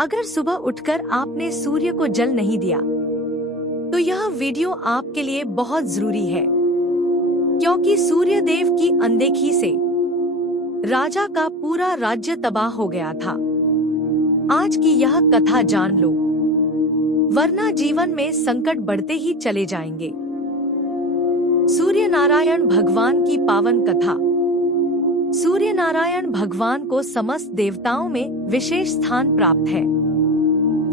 अगर सुबह उठकर आपने सूर्य को जल नहीं दिया तो यह वीडियो आपके लिए बहुत जरूरी है, क्योंकि सूर्य देव की अनदेखी से राजा का पूरा राज्य तबाह हो गया था। आज की यह कथा जान लो, वरना जीवन में संकट बढ़ते ही चले जाएंगे। सूर्य नारायण भगवान की पावन कथा। सूर्य नारायण भगवान को समस्त देवताओं में विशेष स्थान प्राप्त है।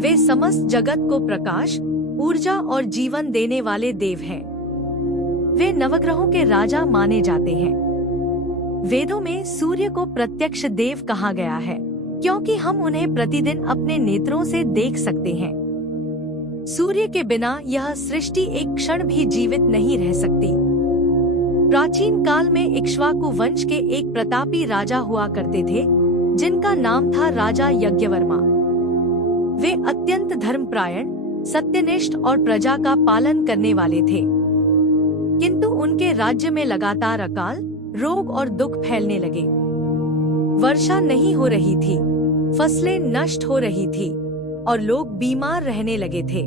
वे समस्त जगत को प्रकाश, ऊर्जा और जीवन देने वाले देव हैं। वे नवग्रहों के राजा माने जाते हैं। वेदों में सूर्य को प्रत्यक्ष देव कहा गया है, क्योंकि हम उन्हें प्रतिदिन अपने नेत्रों से देख सकते हैं। सूर्य के बिना यह सृष्टि एक क्षण भी जीवित नहीं रह सकती। प्राचीन काल में इक्ष्वाकु वंश के एक प्रतापी राजा हुआ करते थे, जिनका नाम था राजा यज्ञवर्मा। वे अत्यंत धर्मपरायण, सत्यनिष्ठ और प्रजा का पालन करने वाले थे। किंतु उनके राज्य में लगातार अकाल, रोग और दुख फैलने लगे। वर्षा नहीं हो रही थी, फसलें नष्ट हो रही थी और लोग बीमार रहने लगे थे।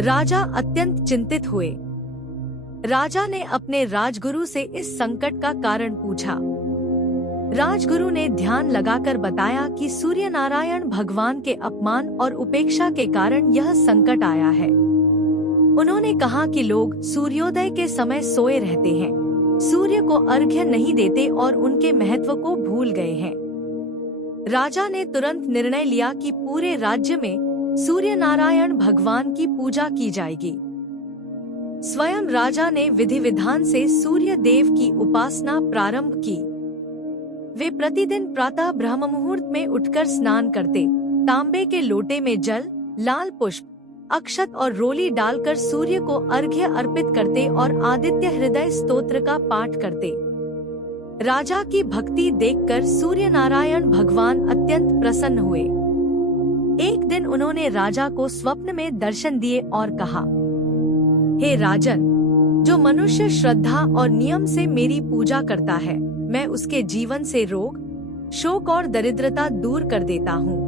राजा अत्यंत चिंतित हुए। राजा ने अपने राजगुरु से इस संकट का कारण पूछा। राजगुरु ने ध्यान लगाकर बताया कि सूर्य नारायण भगवान के अपमान और उपेक्षा के कारण यह संकट आया है। उन्होंने कहा कि लोग सूर्योदय के समय सोए रहते हैं, सूर्य को अर्घ्य नहीं देते और उनके महत्व को भूल गए हैं। राजा ने तुरंत निर्णय लिया कि पूरे राज्य में सूर्य नारायण भगवान की पूजा की जाएगी। स्वयं राजा ने विधि विधान से सूर्य देव की उपासना प्रारंभ की। वे प्रतिदिन प्रातः ब्रह्म मुहूर्त में उठकर स्नान करते, तांबे के लोटे में जल, लाल पुष्प, अक्षत और रोली डालकर सूर्य को अर्घ्य अर्पित करते और आदित्य हृदय स्तोत्र का पाठ करते। राजा की भक्ति देखकर सूर्य नारायण भगवान अत्यंत प्रसन्न हुए। एक दिन उन्होंने राजा को स्वप्न में दर्शन दिए और कहा, हे राजन, जो मनुष्य श्रद्धा और नियम से मेरी पूजा करता है, मैं उसके जीवन से रोग, शोक और दरिद्रता दूर कर देता हूँ।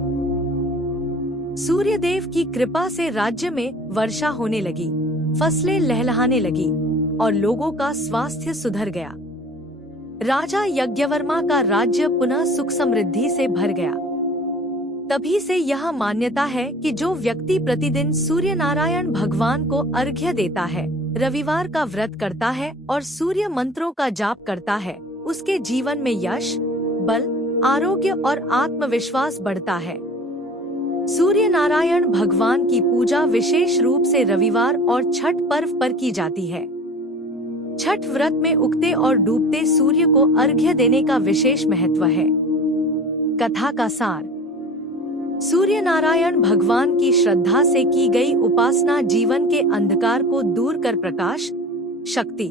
सूर्यदेव की कृपा से राज्य में वर्षा होने लगी, फसलें लहलहाने लगी और लोगों का स्वास्थ्य सुधर गया। राजा यज्ञवर्मा का राज्य पुनः सुख समृद्धि से भर गया। तभी से यह मान्यता है कि जो व्यक्ति प्रतिदिन सूर्य नारायण भगवान को अर्घ्य देता है, रविवार का व्रत करता है और सूर्य मंत्रों का जाप करता है, उसके जीवन में यश, बल, आरोग्य और आत्मविश्वास बढ़ता है। सूर्य नारायण भगवान की पूजा विशेष रूप से रविवार और छठ पर्व पर की जाती है। छठ व्रत में उगते और डूबते सूर्य को अर्घ्य देने का विशेष महत्व है। कथा का सार। सूर्य नारायण भगवान की श्रद्धा से की गई उपासना जीवन के अंधकार को दूर कर प्रकाश, शक्ति